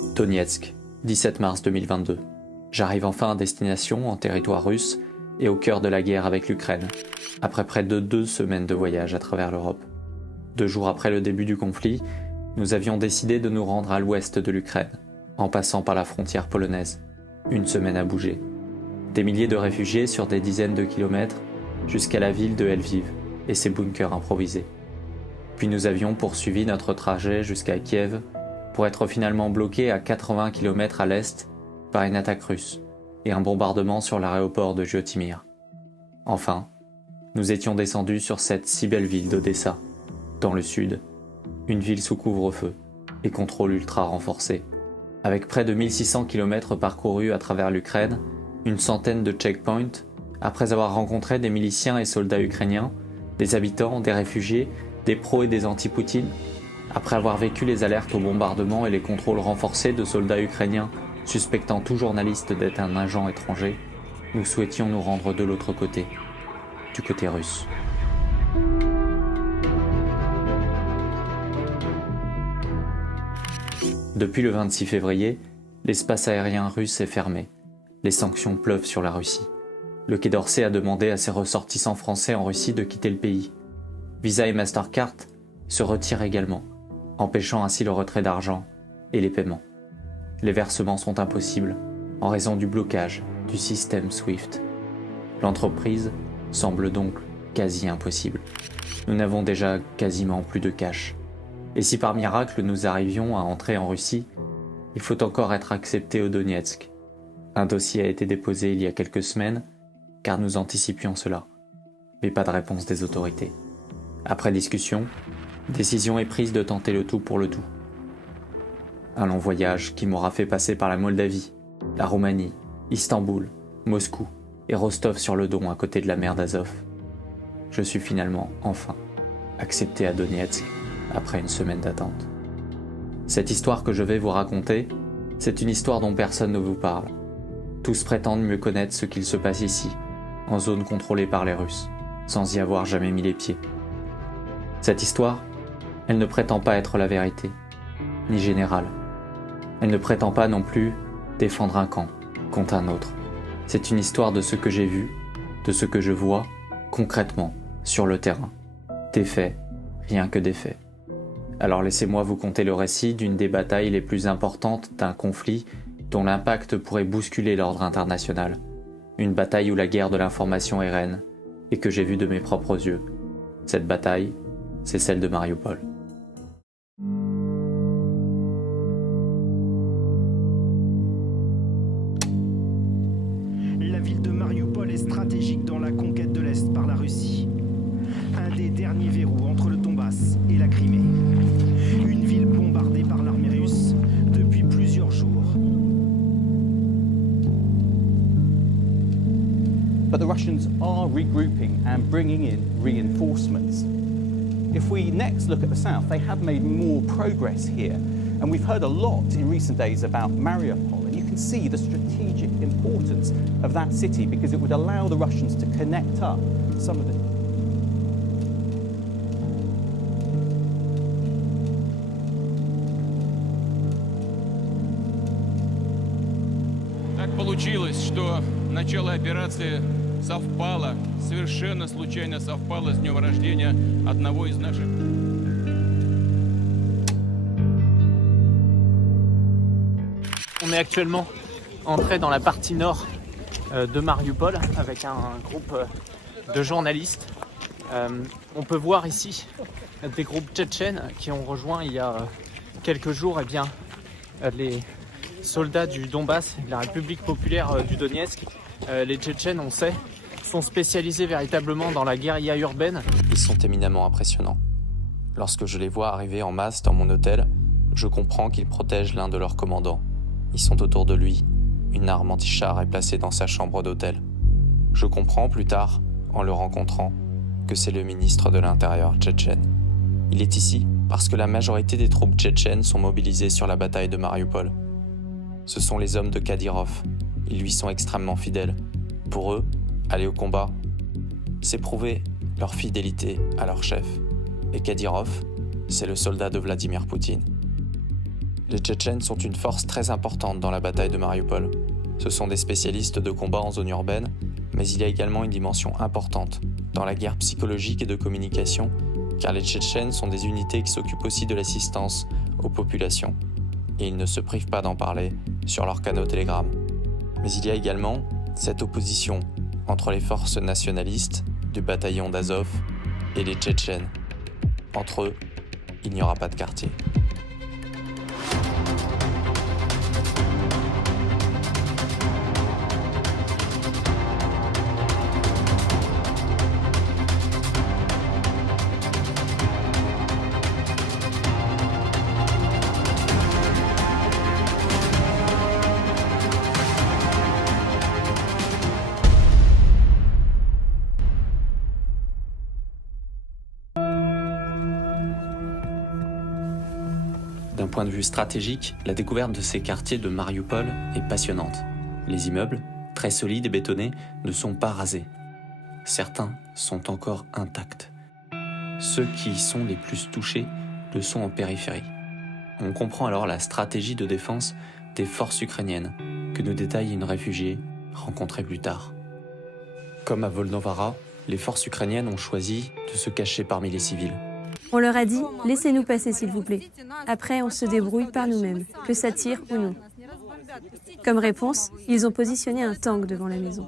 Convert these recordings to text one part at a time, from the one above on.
Donetsk, 17 mars 2022. J'arrive enfin à destination en territoire russe et au cœur de la guerre avec l'Ukraine, après près de 2 semaines de voyage à travers l'Europe. 2 jours après le début du conflit, nous avions décidé de nous rendre à l'ouest de l'Ukraine, en passant par la frontière polonaise. 1 semaine à bouger. Des milliers de réfugiés sur des dizaines de kilomètres, jusqu'à la ville de Lviv et ses bunkers improvisés. Puis nous avions poursuivi notre trajet jusqu'à Kiev, pour être finalement bloqués à 80 km à l'est par une attaque russe et un bombardement sur l'aéroport de Jytomyr. Enfin, nous étions descendus sur cette si belle ville d'Odessa, dans le sud, une ville sous couvre-feu et contrôle ultra renforcé, avec près de 1600 km parcourus à travers l'Ukraine, une centaine de checkpoints, après avoir rencontré des miliciens et soldats ukrainiens, des habitants, des réfugiés, des pros et des anti-Poutine. Après avoir vécu les alertes au bombardement et les contrôles renforcés de soldats ukrainiens suspectant tout journaliste d'être un agent étranger, nous souhaitions nous rendre de l'autre côté, du côté russe. Depuis le 26 février, l'espace aérien russe est fermé. Les sanctions pleuvent sur la Russie. Le Quai d'Orsay a demandé à ses ressortissants français en Russie de quitter le pays. Visa et Mastercard se retirent également, empêchant ainsi le retrait d'argent et les paiements. Les versements sont impossibles en raison du blocage du système SWIFT. L'entreprise semble donc quasi impossible. Nous n'avons déjà quasiment plus de cash. Et si par miracle nous arrivions à entrer en Russie, il faut encore être accepté au Donetsk. Un dossier a été déposé il y a quelques semaines, car nous anticipions cela, mais pas de réponse des autorités. Après discussion, décision est prise de tenter le tout pour le tout. Un long voyage qui m'aura fait passer par la Moldavie, la Roumanie, Istanbul, Moscou et Rostov-sur-le-Don à côté de la mer d'Azov. Je suis finalement, enfin, accepté à Donetsk après une semaine d'attente. Cette histoire que je vais vous raconter, c'est une histoire dont personne ne vous parle. Tous prétendent mieux connaître ce qu'il se passe ici, en zone contrôlée par les Russes, sans y avoir jamais mis les pieds. Cette histoire, elle ne prétend pas être la vérité, ni générale. Elle ne prétend pas non plus défendre un camp contre un autre. C'est une histoire de ce que j'ai vu, de ce que je vois, concrètement, sur le terrain. Des faits, rien que des faits. Alors laissez-moi vous conter le récit d'une des batailles les plus importantes d'un conflit dont l'impact pourrait bousculer l'ordre international. Une bataille où la guerre de l'information est reine, et que j'ai vue de mes propres yeux. Cette bataille, c'est celle de Mariupol. La ville de Mariupol est stratégique dans la conquête de l'Est par la Russie. Un des derniers verrous entre le Donbass et la Crimée. Une ville bombardée par l'armée russe depuis plusieurs jours. But the Russians are regrouping and bringing in reinforcements. If we next look at the south, they have made more progress here. And we've heard a lot in recent days about Mariupol, and you can see the strategic importance of that city because it would allow the Russians to connect up some of the... Так получилось, что начало операции совпало, совершенно случайно совпало с днем рождения одного из наших. On est actuellement entré dans la partie nord de Mariupol avec un groupe de journalistes. On peut voir ici des groupes tchétchènes qui ont rejoint il y a quelques jours les soldats du Donbass, de la République populaire du Donetsk. Les Tchétchènes, on sait, sont spécialisés véritablement dans la guérilla urbaine. Ils sont éminemment impressionnants. Lorsque je les vois arriver en masse dans mon hôtel, je comprends qu'ils protègent l'un de leurs commandants. Ils sont autour de lui. Une arme anti-char est placée dans sa chambre d'hôtel. Je comprends plus tard, en le rencontrant, que c'est le ministre de l'Intérieur tchétchène. Il est ici parce que la majorité des troupes tchétchènes sont mobilisées sur la bataille de Mariupol. Ce sont les hommes de Kadyrov. Ils lui sont extrêmement fidèles. Pour eux, aller au combat, c'est prouver leur fidélité à leur chef. Et Kadyrov, c'est le soldat de Vladimir Poutine. Les Tchétchènes sont une force très importante dans la bataille de Mariupol. Ce sont des spécialistes de combat en zone urbaine, mais il y a également une dimension importante dans la guerre psychologique et de communication, car les Tchétchènes sont des unités qui s'occupent aussi de l'assistance aux populations, et ils ne se privent pas d'en parler sur leurs canaux Telegram. Mais il y a également cette opposition entre les forces nationalistes du bataillon d'Azov et les Tchétchènes. Entre eux, il n'y aura pas de quartier. D'un point de vue stratégique, la découverte de ces quartiers de Mariupol est passionnante. Les immeubles, très solides et bétonnés, ne sont pas rasés. Certains sont encore intacts. Ceux qui sont les plus touchés le sont en périphérie. On comprend alors la stratégie de défense des forces ukrainiennes, que nous détaille une réfugiée rencontrée plus tard. Comme à Volnovara, les forces ukrainiennes ont choisi de se cacher parmi les civils. On leur a dit « Laissez-nous passer s'il vous plaît. Après, on se débrouille par nous-mêmes, que ça tire ou non. » Comme réponse, ils ont positionné un tank devant la maison.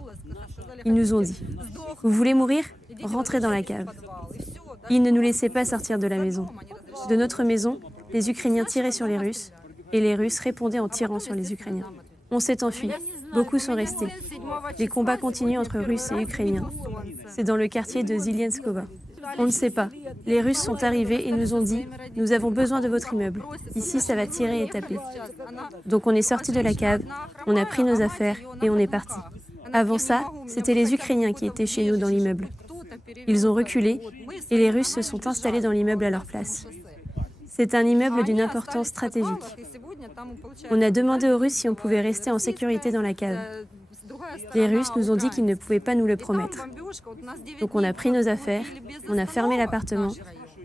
Ils nous ont dit « Vous voulez mourir ? Rentrez dans la cave. » Ils ne nous laissaient pas sortir de la maison. De notre maison, les Ukrainiens tiraient sur les Russes et les Russes répondaient en tirant sur les Ukrainiens. On s'est enfui. Beaucoup sont restés. Les combats continuent entre Russes et Ukrainiens. C'est dans le quartier de Zilienskovo. On ne sait pas. Les Russes sont arrivés et nous ont dit « Nous avons besoin de votre immeuble. Ici, ça va tirer et taper. » Donc on est sorti de la cave, on a pris nos affaires et on est parti. Avant ça, c'était les Ukrainiens qui étaient chez nous dans l'immeuble. Ils ont reculé et les Russes se sont installés dans l'immeuble à leur place. C'est un immeuble d'une importance stratégique. On a demandé aux Russes si on pouvait rester en sécurité dans la cave. Les Russes nous ont dit qu'ils ne pouvaient pas nous le promettre. Donc on a pris nos affaires, on a fermé l'appartement,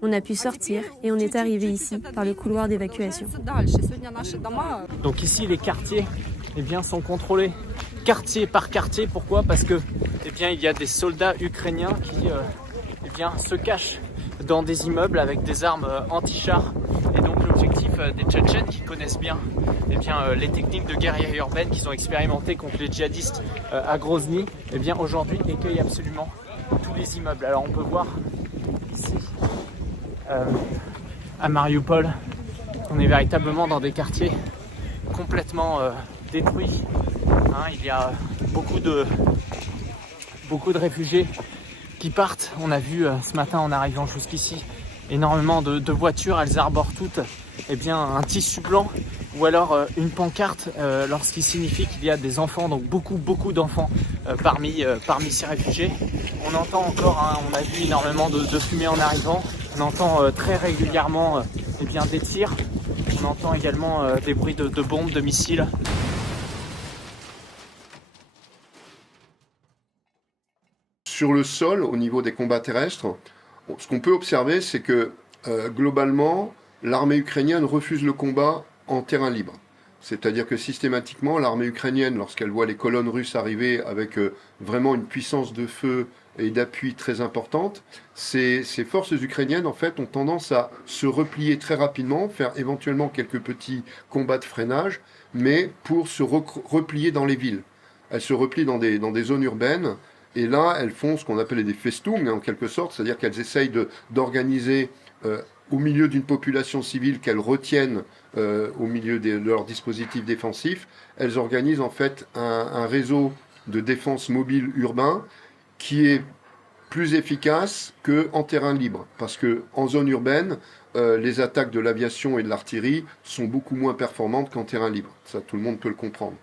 on a pu sortir et on est arrivé ici par le couloir d'évacuation. Donc ici, les quartiers sont contrôlés quartier par quartier. Pourquoi ? Parce que il y a des soldats ukrainiens qui se cachent dans des immeubles avec des armes anti-chars. Et donc l'objectif des Tchétchènes qui connaissent bien les techniques de guérilla urbaine qu'ils ont expérimentées contre les djihadistes à Grozny, aujourd'hui écueillent absolument tous les immeubles. Alors on peut voir ici à Mariupol, on est véritablement dans des quartiers complètement détruits. Il y a beaucoup de réfugiés qui partent. On a vu ce matin en arrivant jusqu'ici énormément de voitures, elles arborent toutes un tissu blanc ou alors une pancarte lorsqu'il signifie qu'il y a des enfants, donc beaucoup d'enfants parmi ces réfugiés. On entend encore, on a vu énormément de fumée en arrivant, on entend très régulièrement des tirs, on entend également des bruits de bombes, de missiles. Sur le sol, au niveau des combats terrestres, ce qu'on peut observer, c'est que globalement, l'armée ukrainienne refuse le combat en terrain libre. C'est-à-dire que systématiquement, l'armée ukrainienne, lorsqu'elle voit les colonnes russes arriver avec vraiment une puissance de feu et d'appui très importante, ces forces ukrainiennes, en fait, ont tendance à se replier très rapidement, faire éventuellement quelques petits combats de freinage, mais pour se replier dans les villes. Elles se replient dans des zones urbaines. Et là, elles font ce qu'on appelle des Festung, en quelque sorte, c'est-à-dire qu'elles essayent d'organiser au milieu d'une population civile qu'elles retiennent au milieu de leur dispositif défensif. Elles organisent en fait un réseau de défense mobile urbain qui est plus efficace qu'en terrain libre. Parce qu'en zone urbaine, les attaques de l'aviation et de l'artillerie sont beaucoup moins performantes qu'en terrain libre. Ça, tout le monde peut le comprendre.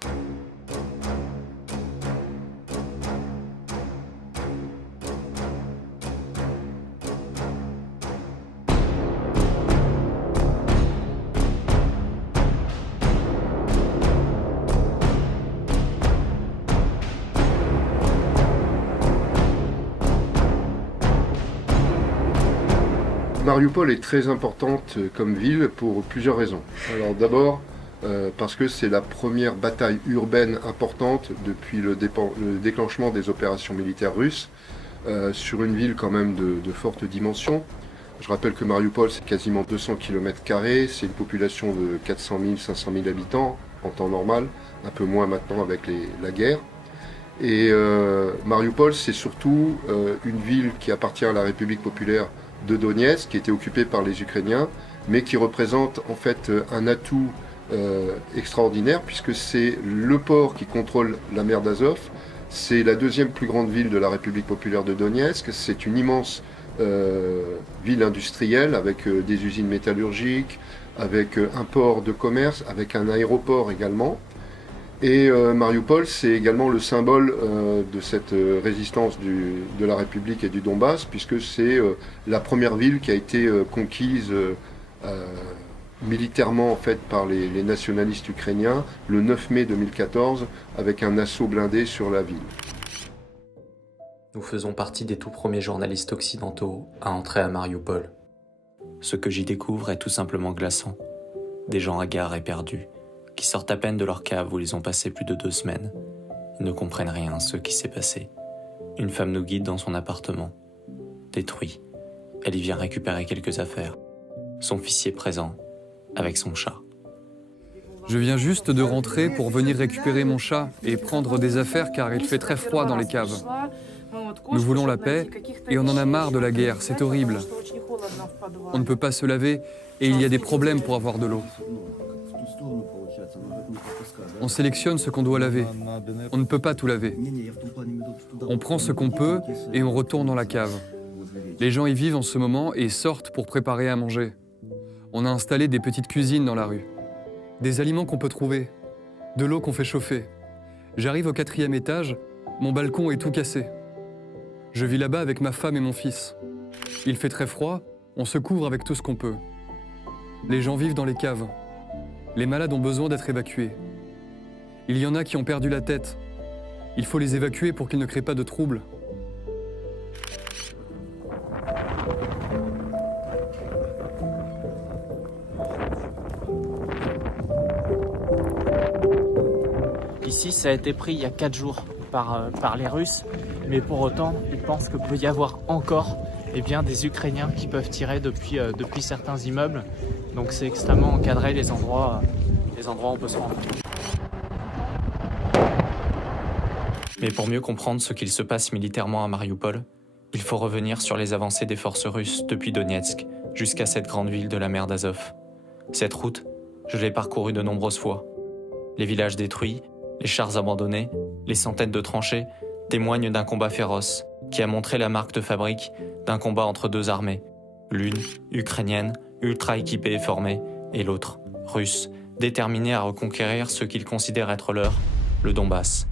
Mariupol est très importante comme ville pour plusieurs raisons. Alors d'abord, parce que c'est la première bataille urbaine importante depuis le déclenchement des opérations militaires russes sur une ville quand même de forte dimension. Je rappelle que Mariupol, c'est quasiment 200 km², c'est une population de 400 000, 500 000 habitants en temps normal, un peu moins maintenant avec la guerre. Et Mariupol, c'est surtout une ville qui appartient à la République populaire de Donetsk, qui était occupée par les Ukrainiens, mais qui représente en fait un atout extraordinaire, puisque c'est le port qui contrôle la mer d'Azov. C'est la deuxième plus grande ville de la République populaire de Donetsk. C'est une immense ville industrielle avec des usines métallurgiques, avec un port de commerce, avec un aéroport également. Et Mariupol, c'est également le symbole de cette résistance de la République et du Donbass, puisque c'est la première ville qui a été conquise militairement en fait, par les nationalistes ukrainiens le 9 mai 2014 avec un assaut blindé sur la ville. Nous faisons partie des tout premiers journalistes occidentaux à entrer à Mariupol. Ce que j'y découvre est tout simplement glaçant. Des gens hagards et perdus, qui sortent à peine de leur cave où ils ont passé plus de 2 semaines. Ils ne comprennent rien à ce qui s'est passé. Une femme nous guide dans son appartement. Détruit. Elle y vient récupérer quelques affaires. Son fils y est présent, avec son chat. Je viens juste de rentrer pour venir récupérer mon chat et prendre des affaires car il fait très froid dans les caves. Nous voulons la paix et on en a marre de la guerre, c'est horrible. On ne peut pas se laver et il y a des problèmes pour avoir de l'eau. On sélectionne ce qu'on doit laver. On ne peut pas tout laver. On prend ce qu'on peut et on retourne dans la cave. Les gens y vivent en ce moment et sortent pour préparer à manger. On a installé des petites cuisines dans la rue. Des aliments qu'on peut trouver. De l'eau qu'on fait chauffer. J'arrive au 4e étage, mon balcon est tout cassé. Je vis là-bas avec ma femme et mon fils. Il fait très froid, on se couvre avec tout ce qu'on peut. Les gens vivent dans les caves. Les malades ont besoin d'être évacués. Il y en a qui ont perdu la tête. Il faut les évacuer pour qu'ils ne créent pas de troubles. Ici, ça a été pris il y a 4 jours par les Russes, mais pour autant, ils pensent qu'il peut y avoir encore des Ukrainiens qui peuvent tirer depuis certains immeubles. Donc c'est extrêmement encadré les endroits où on peut se rendre. Mais pour mieux comprendre ce qu'il se passe militairement à Mariupol, il faut revenir sur les avancées des forces russes depuis Donetsk jusqu'à cette grande ville de la mer d'Azov. Cette route, je l'ai parcourue de nombreuses fois. Les villages détruits, les chars abandonnés, les centaines de tranchées témoignent d'un combat féroce qui a montré la marque de fabrique d'un combat entre 2 armées, l'une ukrainienne, ultra équipée et formée, et l'autre, russe, déterminée à reconquérir ce qu'ils considèrent être leur, le Donbass.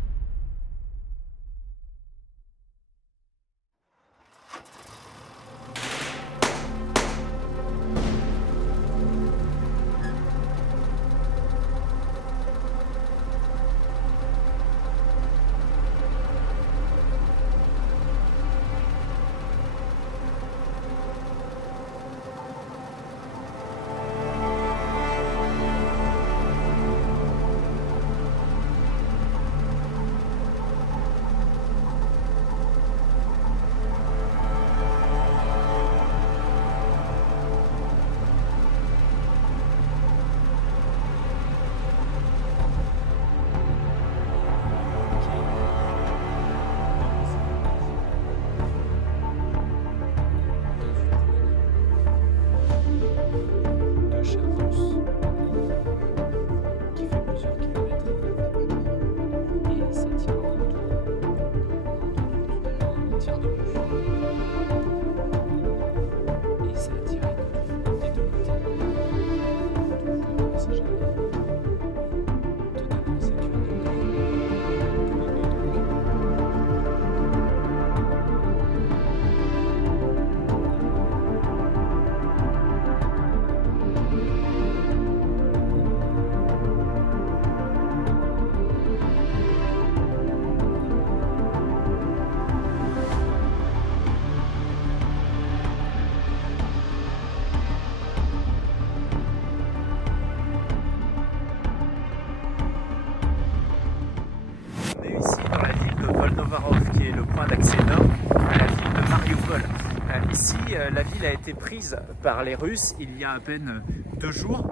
Volnovarov, qui est le point d'accès nord à la ville de Mariupol. Ici, la ville a été prise par les Russes il y a à peine 2 jours.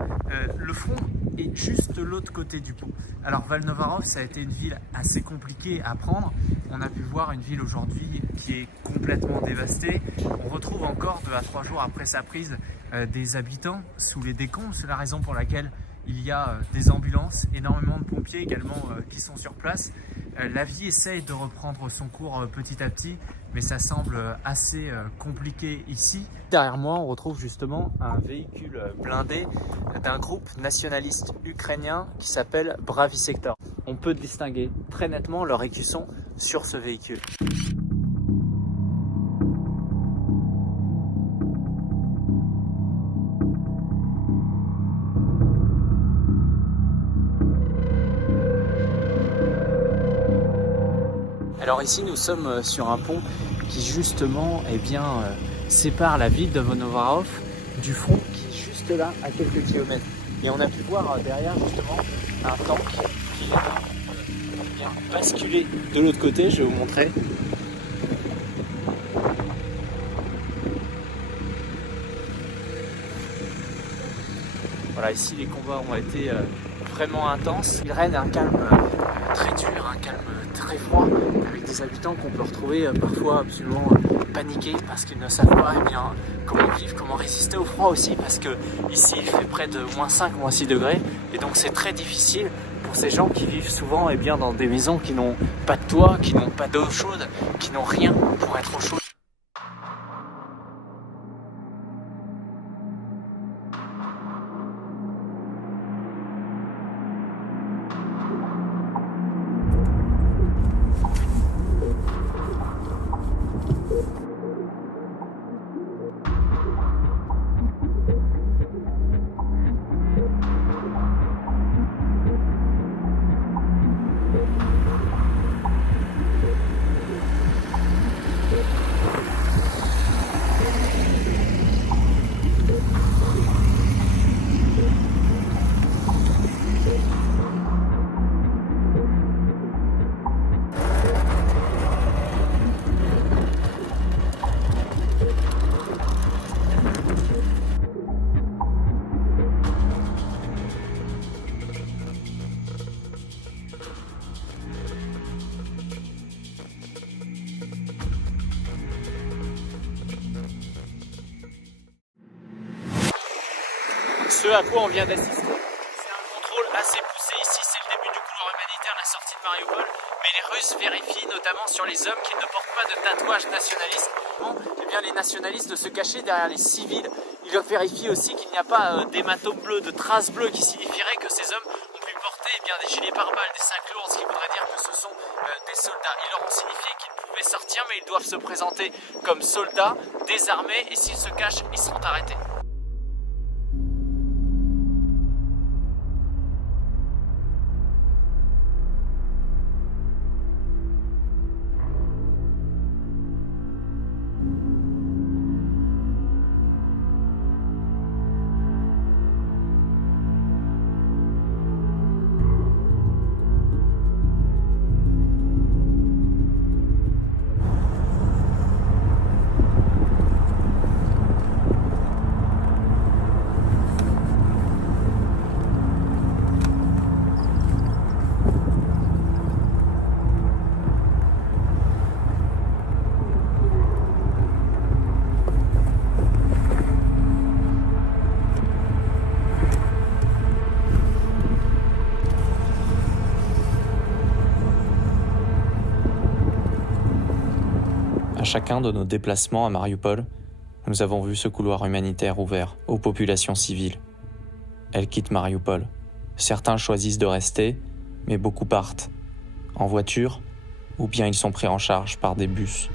Le front est juste de l'autre côté du pont. Alors Volnovarov, ça a été une ville assez compliquée à prendre. On a pu voir une ville aujourd'hui qui est complètement dévastée. On retrouve encore 2 à 3 jours après sa prise des habitants sous les décombres. C'est la raison pour laquelle il y a des ambulances, énormément de pompiers également qui sont sur place. La vie essaye de reprendre son cours petit à petit, mais ça semble assez compliqué ici. Derrière moi, on retrouve justement un véhicule blindé d'un groupe nationaliste ukrainien qui s'appelle Bravi Sector. On peut distinguer très nettement leur écusson sur ce véhicule. Alors ici nous sommes sur un pont qui justement sépare la ville de Volnovarov du front qui est juste là à quelques kilomètres. Et on a pu voir derrière justement un tank qui a basculé de l'autre côté, je vais vous montrer. Voilà, ici les combats ont été vraiment intenses. Il règne un calme très dur, un calme très froid, avec des habitants qu'on peut retrouver parfois absolument paniqués parce qu'ils ne savent pas comment vivre, comment résister au froid aussi, parce que ici il fait près de -5, -6 degrés, et donc c'est très difficile pour ces gens qui vivent souvent dans des maisons qui n'ont pas de toit, qui n'ont pas d'eau chaude, qui n'ont rien pour être au chaud. Ce à quoi on vient d'assister, c'est un contrôle assez poussé ici, c'est le début du couloir humanitaire, la sortie de Mariupol, mais les Russes vérifient notamment sur les hommes qui ne portent pas de tatouage nationaliste. Les nationalistes de se cacher derrière les civils. Ils vérifient aussi qu'il n'y a pas d'hématomes bleus, de traces bleues qui signifieraient que ces hommes ont pu porter des gilets pare-balles, des sacs lourds, ce qui voudrait dire que ce sont des soldats. Ils leur ont signifié qu'ils pouvaient sortir, mais ils doivent se présenter comme soldats, désarmés, et s'ils se cachent, ils seront arrêtés. À chacun de nos déplacements à Mariupol, nous avons vu ce couloir humanitaire ouvert aux populations civiles. Elles quittent Mariupol. Certains choisissent de rester, mais beaucoup partent, en voiture, ou bien ils sont pris en charge par des bus.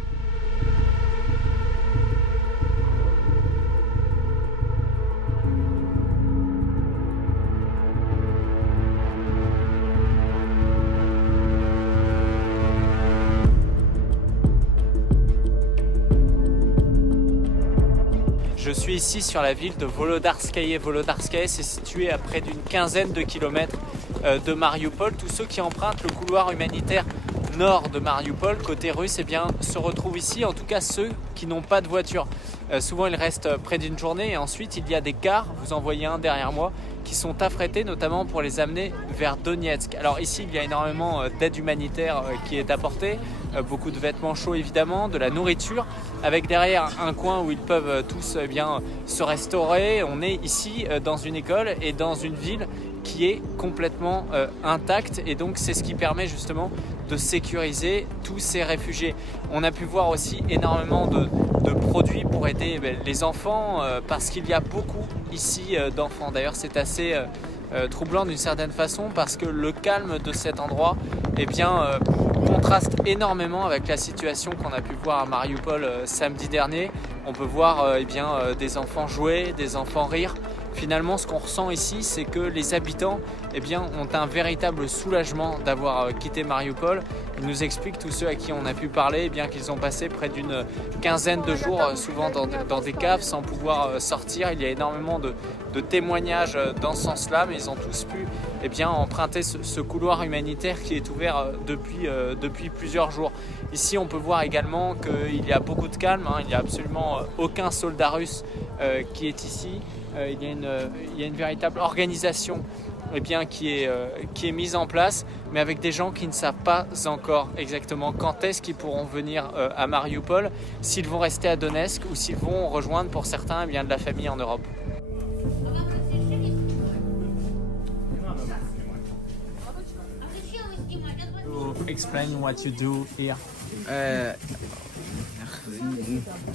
Je suis ici sur la ville de Volodarskaïe. Volodarskaïe, c'est situé à près d'une quinzaine de kilomètres de Mariupol. Tous ceux qui empruntent le couloir humanitaire nord de Mariupol, côté russe, eh bien, se retrouvent ici, en tout cas ceux qui n'ont pas de voiture. Souvent ils restent près d'une journée et ensuite il y a des cars, vous en voyez un derrière moi, qui sont affrétés notamment pour les amener vers Donetsk. Alors ici il y a énormément d'aide humanitaire qui est apportée, beaucoup de vêtements chauds évidemment, de la nourriture, avec derrière un coin où ils peuvent tous se restaurer. On est ici dans une école et dans une ville qui est complètement intacte et donc c'est ce qui permet justement de sécuriser tous ces réfugiés. On a pu voir aussi énormément de produits pour aider les enfants parce qu'il y a beaucoup ici d'enfants. D'ailleurs c'est assez troublant d'une certaine façon parce que le calme de cet endroit contraste énormément avec la situation qu'on a pu voir à Mariupol samedi dernier. On peut voir des enfants jouer, des enfants rire. Finalement, ce qu'on ressent ici, c'est que les habitants ont un véritable soulagement d'avoir quitté Mariupol. Ils nous expliquent, tous ceux à qui on a pu parler, qu'ils ont passé près d'une quinzaine de jours, souvent dans des caves, sans pouvoir sortir. Il y a énormément de témoignages dans ce sens-là, mais ils ont tous pu emprunter ce couloir humanitaire qui est ouvert depuis plusieurs jours. Ici, on peut voir également qu'il y a beaucoup de calme. Il n'y a absolument aucun soldat russe qui est ici. Il y a une véritable organisation qui est mise en place, mais avec des gens qui ne savent pas encore exactement quand est-ce qu'ils pourront venir à Mariupol, s'ils vont rester à Donetsk ou s'ils vont rejoindre pour certains de la famille en Europe. Explain what you do here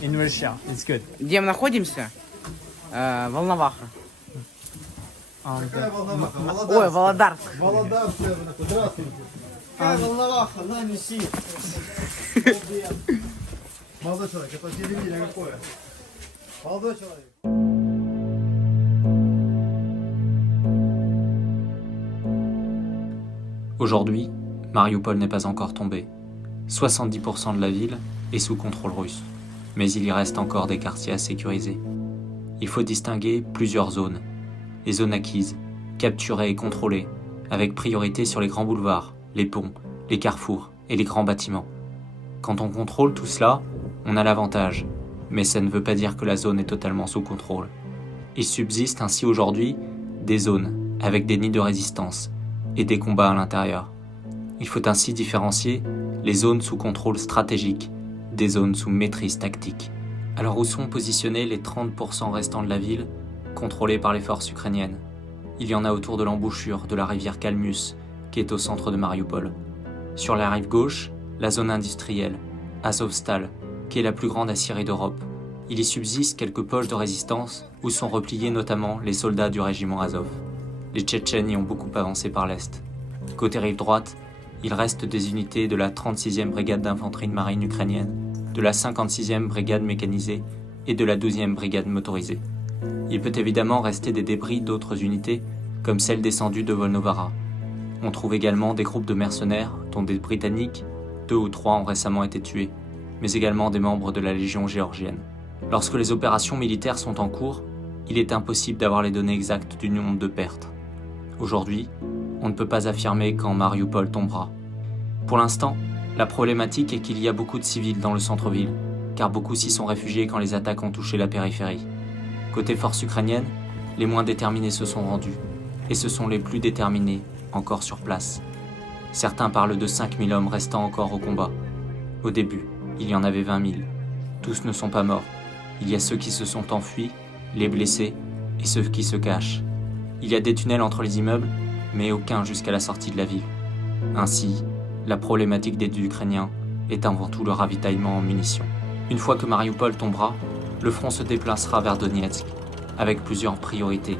in Russia. It's good. Где мы находимся? Волноваха. Ой, Володарск. Володарск, здравствуйте. Какая Волноваха, на неси. Молодой человек, это телевидение какое? Молодой человек. Aujourd'hui, Mariupol n'est pas encore tombé. 70% de la ville est sous contrôle russe, mais il y reste encore des quartiers à sécuriser. Il faut distinguer plusieurs zones. Les zones acquises, capturées et contrôlées, avec priorité sur les grands boulevards, les ponts, les carrefours et les grands bâtiments. Quand on contrôle tout cela, on a l'avantage, mais ça ne veut pas dire que la zone est totalement sous contrôle. Il subsiste ainsi aujourd'hui des zones avec des nids de résistance et des combats à l'intérieur. Il faut ainsi différencier les zones sous contrôle stratégique des zones sous maîtrise tactique. Alors où sont positionnés les 30% restants de la ville, contrôlés par les forces ukrainiennes? Il y en a autour de l'embouchure de la rivière Kalmus, qui est au centre de Mariupol. Sur la rive gauche, la zone industrielle, Azovstal, qui est la plus grande aciérie d'Europe. Il y subsiste quelques poches de résistance où sont repliés notamment les soldats du régiment Azov. Les Tchétchènes y ont beaucoup avancé par l'est. Côté rive droite, il reste des unités de la 36e brigade d'infanterie de marine ukrainienne, de la 56e brigade mécanisée et de la 12e brigade motorisée. Il peut évidemment rester des débris d'autres unités, comme celles descendues de Volnovara. On trouve également des groupes de mercenaires, dont des Britanniques, 2 ou 3 ont récemment été tués, mais également des membres de la Légion géorgienne. Lorsque les opérations militaires sont en cours, il est impossible d'avoir les données exactes du nombre de pertes. Aujourd'hui, on ne peut pas affirmer quand Mariupol tombera. Pour l'instant, la problématique est qu'il y a beaucoup de civils dans le centre-ville, car beaucoup s'y sont réfugiés quand les attaques ont touché la périphérie. Côté forces ukrainiennes, les moins déterminés se sont rendus, et ce sont les plus déterminés encore sur place. Certains parlent de 5000 hommes restant encore au combat. Au début, il y en avait 20 000. Tous ne sont pas morts. Il y a ceux qui se sont enfuis, les blessés, et ceux qui se cachent. Il y a des tunnels entre les immeubles, mais aucun jusqu'à la sortie de la ville. Ainsi, la problématique des Ukrainiens est avant tout le ravitaillement en munitions. Une fois que Mariupol tombera, le front se déplacera vers Donetsk, avec plusieurs priorités,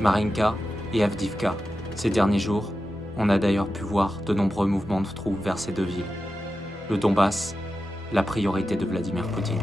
Marinka et Avdiivka. Ces derniers jours, on a d'ailleurs pu voir de nombreux mouvements de troupes vers ces deux villes. Le Donbass, la priorité de Vladimir Poutine.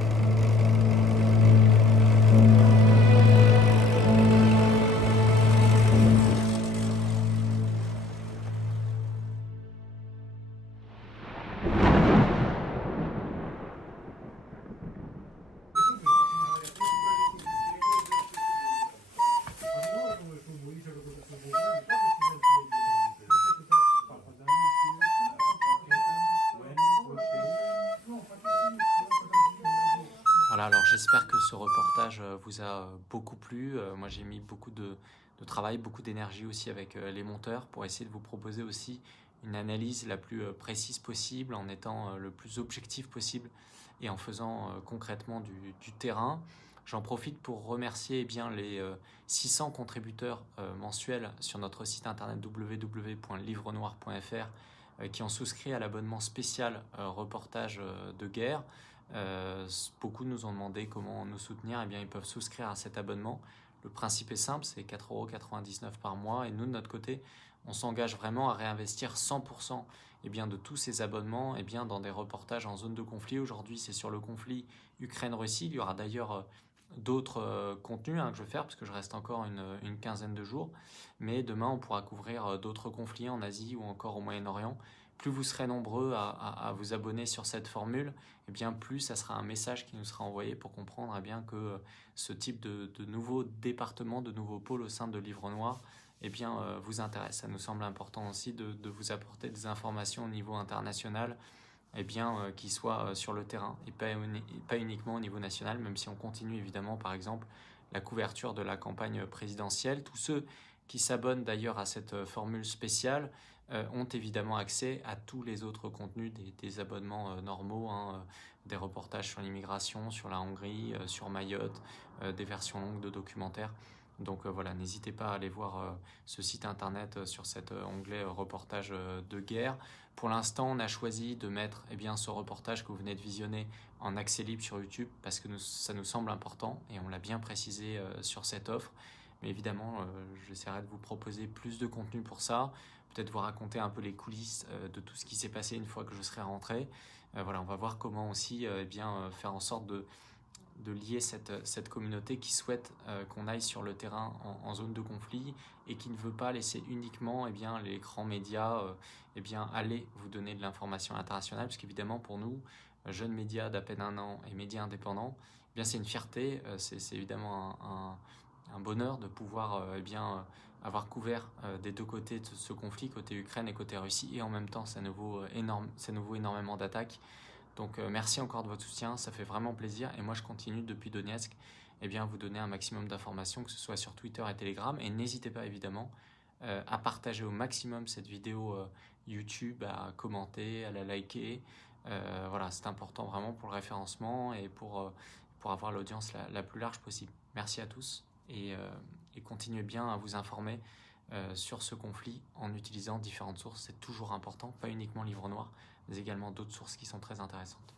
Voilà, alors j'espère que ce reportage vous a beaucoup plu. Moi j'ai mis beaucoup de travail, beaucoup d'énergie aussi avec les monteurs pour essayer de vous proposer aussi une analyse la plus précise possible, en étant le plus objectif possible et en faisant concrètement du terrain. J'en profite pour remercier bien les 600 contributeurs mensuels sur notre site internet www.livrenoir.fr qui ont souscrit à l'abonnement spécial reportage de guerre. Beaucoup nous ont demandé comment nous soutenir. Eh bien, ils peuvent souscrire à cet abonnement. Le principe est simple, c'est 4,99 € par mois. Et nous, de notre côté, on s'engage vraiment à réinvestir 100% de tous ces abonnements dans des reportages en zone de conflit. Aujourd'hui, c'est sur le conflit Ukraine-Russie. Il y aura d'ailleurs d'autres contenus que je vais faire parce que je reste encore une quinzaine de jours. Mais demain, on pourra couvrir d'autres conflits en Asie ou encore au Moyen-Orient. Plus vous serez nombreux à vous abonner sur cette formule, plus ça sera un message qui nous sera envoyé pour comprendre que ce type de nouveaux départements, de nouveaux pôles au sein de Livre Noir vous intéresse. Ça nous semble important aussi de vous apporter des informations au niveau international qui soient sur le terrain et pas uniquement au niveau national, même si on continue évidemment par exemple la couverture de la campagne présidentielle. Tous ceux qui s'abonnent d'ailleurs à cette formule spéciale ont évidemment accès à tous les autres contenus des abonnements normaux, des reportages sur l'immigration, sur la Hongrie, sur Mayotte, des versions longues de documentaires. Donc voilà, n'hésitez pas à aller voir ce site internet sur cet onglet reportage de guerre. Pour l'instant, on a choisi de mettre ce reportage que vous venez de visionner en accès libre sur YouTube parce que ça nous semble important et on l'a bien précisé sur cette offre. Mais évidemment, j'essaierai de vous proposer plus de contenu pour ça, peut-être vous raconter un peu les coulisses de tout ce qui s'est passé une fois que je serai rentré. Voilà, on va voir comment aussi faire en sorte de lier cette communauté qui souhaite qu'on aille sur le terrain en zone de conflit et qui ne veut pas laisser uniquement les grands médias aller vous donner de l'information internationale, parce qu'évidemment pour nous, jeunes médias d'à peine 1 an et médias indépendants, c'est une fierté, c'est évidemment un bonheur de pouvoir avoir couvert des deux côtés de ce conflit, côté Ukraine et côté Russie, et en même temps ça nous vaut énormément d'attaques. Donc merci encore de votre soutien, ça fait vraiment plaisir et moi je continue depuis Donetsk vous donner un maximum d'informations, que ce soit sur Twitter et Telegram, et n'hésitez pas évidemment à partager au maximum cette vidéo YouTube, à commenter, à la liker. Voilà, c'est important vraiment pour le référencement et pour avoir l'audience la plus large possible. Merci à tous et continuez bien à vous informer sur ce conflit en utilisant différentes sources. C'est toujours important, pas uniquement Livre Noir, mais également d'autres sources qui sont très intéressantes.